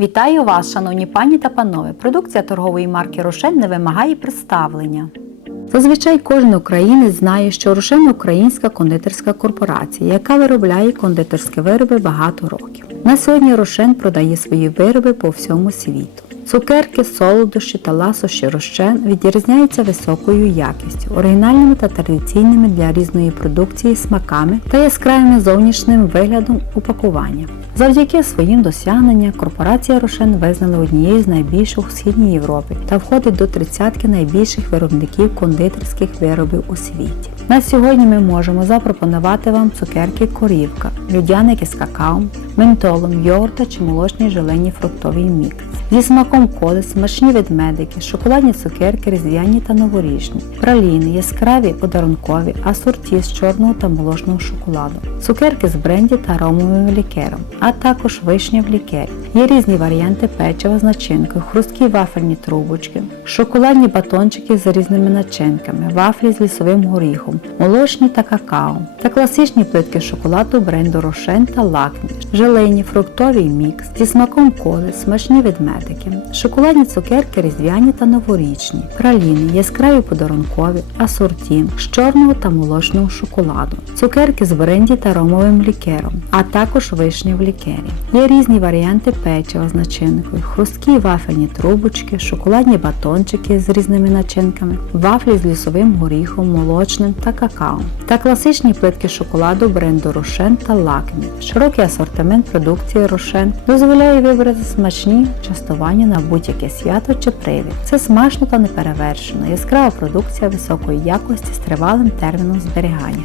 Вітаю вас, шановні пані та панове! Продукція торгової марки Рошен не вимагає представлення. Зазвичай кожен українець знає, що Рошен українська кондитерська корпорація, яка виробляє кондитерські вироби багато років. На сьогодні Рошен продає свої вироби по всьому світу. Цукерки, солодощі та ласощі Рошен відрізняються високою якістю, оригінальними та традиційними для різної продукції смаками та яскравим зовнішнім виглядом упакування. Завдяки своїм досягненням корпорація Рошен визнана однією з найбільших у Східній Європі та входить до тридцятки найбільших виробників кондитерських виробів у світі. На сьогодні ми можемо запропонувати вам цукерки корівка, людяники з какао, ментолом, йогурта чи молочні желені фруктовий мікс. Зі смаком коли, смачні ведмедики, шоколадні цукерки, різдвяні та новорічні, праліни, яскраві подарункові, асорті з чорного та молочного шоколаду, цукерки з бренді та аромовим лікером, а також вишня в лікері. Є різні варіанти печива з начинкою, хрусткі вафельні трубочки, шоколадні батончики з різними начинками, вафлі з лісовим горіхом, молочні та какао, та класичні плитки шоколаду бренду Рошен та Лакмі, желейні фруктовий мікс. Зі смаком коли, смачні ведмедики, шоколадні цукерки різдвяні та новорічні, праліни, яскраві подарункові, асорті з чорного та молочного шоколаду, цукерки з бренді та ромовим лікером, а також вишня в лікері. Є різні варіанти печива з начинкою, хрусткі вафельні трубочки, шоколадні батончики з різними начинками, вафлі з лісовим горіхом, молочним та какао, та класичні плитки шоколаду бренду Рошен та Лакмі. Широкий асортимент продукції Рошен дозволяє вибрати смачні частування на будь-яке свято чи привід. Це смачно та неперевершено, яскрава продукція високої якості з тривалим терміном зберігання.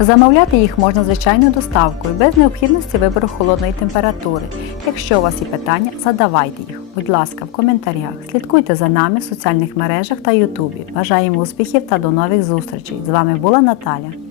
Замовляти їх можна звичайною доставкою, без необхідності вибору холодної температури. Якщо у вас є питання, задавайте їх, будь ласка, в коментарях. Слідкуйте за нами в соціальних мережах та Ютубі. Бажаємо успіхів та до нових зустрічей! З вами була Наталя.